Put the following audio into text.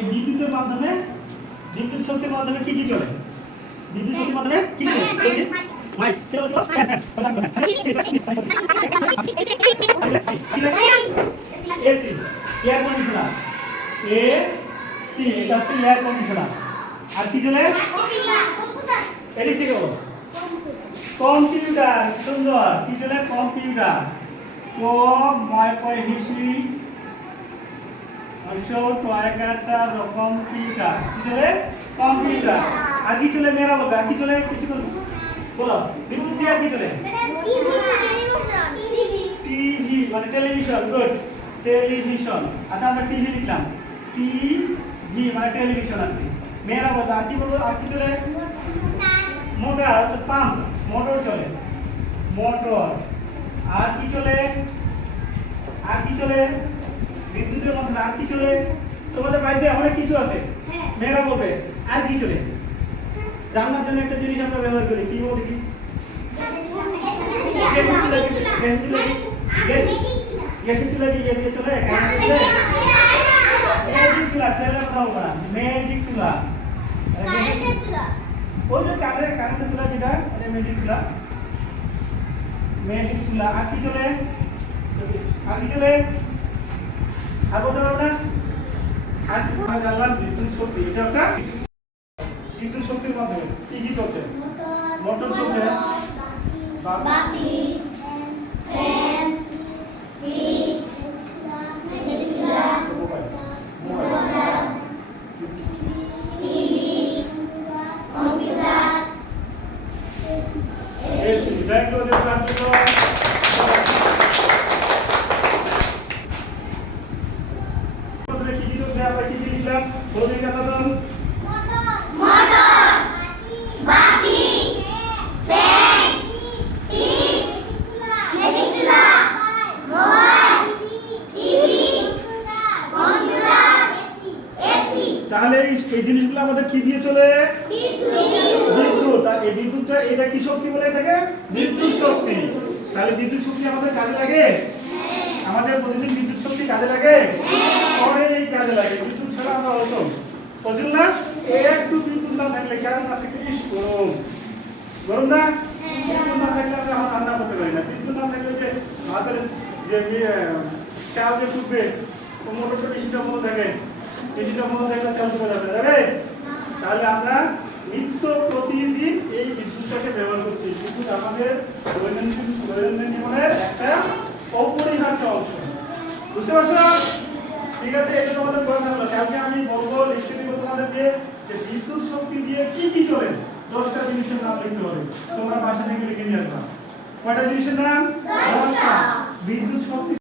এই বিদ্যুতের মাধ্যমে বিদ্যুৎ শক্তির মাধ্যমে কি কি চলে? বিদ্যুৎ শক্তির মাধ্যমে কি কি চলে? Mic AC air conditioner AC এটা হচ্ছে এয়ার কন্ডিশনার। আর কি চলে? এদিকে কম্পিউটার। সুন্দর। কি চলে? কম্পিউটার। ক ময় কয় হিসি কম্পিউটার কি চলে? কম্পিউটার। আর কি চলে? মেরা বলবে। আর কি চলে? কিছু বলো। বিদ্যুৎ দিয়ে আর কি চলে? টিভি মানে টেলিভিশন। Good, television. আচ্ছা আমরা টিভি লিখলাম। টিভি মানে টেলিভিশন। আর কি মেরা বলবে। আর কি বলবো? আর কি চলে? মোটর অর্থাৎ পাম্প। মোটর চলে, মোটর। আর কি চলে? আর কি চলে? বিদ্যুতের মাধ্যমে আর কি চলে? তোমাদের বাড়িতে অনেক কিছু আছে, মেয়েরা বলবে। আর কি চলে? রান্নার জন্য একটা জিনিস আমরা ব্যবহার করি, কি বলতে কি? গ্যাসের চুলা কি ইয়ে দিয়ে চলে? ম্যাজিক চুলা। ছেলেরা কথা বলবো না। ম্যাজিক চুলা। ওই যে কারেন্টের চুলা যেটা, এটা ম্যাজিক চুলা। ম্যাজিক চুলা। আর কি চলে? আর কি চলে? আর বলতে পারবো না? আর আমরা জানলাম বিদ্যুৎ শক্তি। এটা একটা বিদ্যুৎ শক্তির মাধ্যমে কি কি চলছে? মোটর চলছে, বাতি, ফ্যান, ফ্রিজ, ম্যাজিক চুলা, মোটর, টিভি, কম্পিউটার, এসি। দেখো যে প্রান্তগুলো কি কি চলছে, আমরা কি কি লিখলাম? বলতে কাটাতাম মোটর, বাতি, ফ্যান, ফ্রিজ, ম্যাজিক চুলা, মোবাইল, টিভি, কম্পিউটার, এসি। তাহলে এই জিনিসগুলো আমাদের কি দিয়ে চলে? বিদ্যুৎ। বিদ্যুৎ। আর এই বিদ্যুৎটা এটা কি শক্তি বলে? এটাকে বিদ্যুৎ শক্তি। তাহলে বিদ্যুৎ শক্তি আমাদের কাজে লাগে? আমাদের প্রতিদিন বিদ্যুৎ শক্তি কাজে লাগে? অনেক কাজে লাগে। বিদ্যুৎ ছাড়া আমরা অচল। বুঝল না? একটু বিদ্যুৎ না থাকলে কেমন না থাকলে গরম, গরম না? বিদ্যুৎ না থাকলে আমরা রান্না করতে পারি না। বিদ্যুৎ না থাকলে যে আমাদের যে চাল যে ফুটবে, ও মোটরটা বেশিটা মতো থাকে, বেশিটা মতো থাকলে চাল ফুটে যাবে, যাবে? তাহলে আমরা নিত্য প্রতিদিন এই বিদ্যুৎটাকে ব্যবহার করছি। বিদ্যুৎ আমাদের দৈনন্দিন জীবনের একটা অপরিহার্য অংশ। বুঝতে পারছো? ঠিক আছে, এটা তোমাদের কথা হলো। কালকে আমি বলবো, লিখতে দিব তোমাদেরকে যে বিদ্যুৎ শক্তি দিয়ে কি কি চলে। 10টা জিনিসের নাম লিখতে হবে। তোমরা বাসা থেকে লিখে নিয়ে আসবা। কয়টা জিনিসের নাম? 10টা। বিদ্যুৎ শক্তি